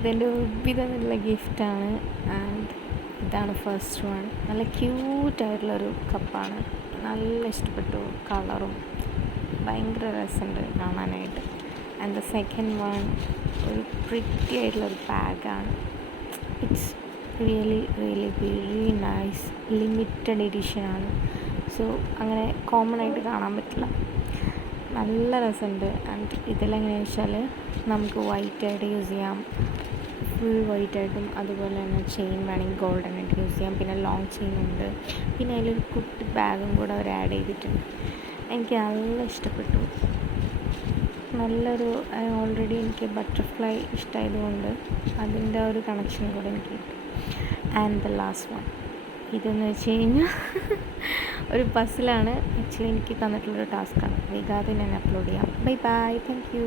ഇതെൻ്റെ ഉബിത എന്നുള്ള ഗിഫ്റ്റാണ്. ആൻഡ് ഇതാണ് ഫസ്റ്റ് വൺ. നല്ല ക്യൂട്ടായിട്ടുള്ളൊരു കപ്പാണ്. നല്ല ഇഷ്ടപ്പെട്ടു. കളറും ഭയങ്കര രസമുണ്ട് കാണാനായിട്ട്. ആൻഡ് ദ സെക്കൻഡ് വൺ ഒരു പ്രിറ്റി ആയിട്ടുള്ളൊരു ബാഗാണ്. It's really very nice. Limited എഡിഷനാണ്. സോ അങ്ങനെ കോമൺ ആയിട്ട് കാണാൻ പറ്റില്ല. നല്ല രസമുണ്ട്. ആൻഡ് ഇതിലെങ്ങനെയാണെന്ന് വെച്ചാൽ നമുക്ക് വൈറ്റായിട്ട് യൂസ് ചെയ്യാം, ഫുൾ വൈറ്റായിട്ടും. അതുപോലെ തന്നെ ചെയിൻ വേണമെങ്കിൽ ഗോൾഡൻ ആയിട്ട് യൂസ് ചെയ്യാം. പിന്നെ ലോങ് ചെയിൻ ഉണ്ട്. പിന്നെ അതിലൊരു കുട്ടി ബാഗും കൂടെ അവർ ആഡ് ചെയ്തിട്ടുണ്ട്. എനിക്ക് നല്ല ഇഷ്ടപ്പെട്ടു. നല്ലൊരു ഓൾറെഡി എനിക്ക് ബട്ടർഫ്ലൈ ഇഷ്ടമായതുകൊണ്ട് അതിൻ്റെ ഒരു കണക്ഷൻ കൂടെ എനിക്ക് കിട്ടി. ആൻഡ് ദ ലാസ്റ്റ് വൺ ഇതെന്ന് വെച്ച് കഴിഞ്ഞാൽ ഒരു പസിലാണ്. ആക്ച്വലി എനിക്ക് തന്നിട്ടുള്ളൊരു ടാസ്ക്കാണ്. വൈകാതെ ഞാൻ അപ്ലോഡ് ചെയ്യാം. Bye bye. Thank you.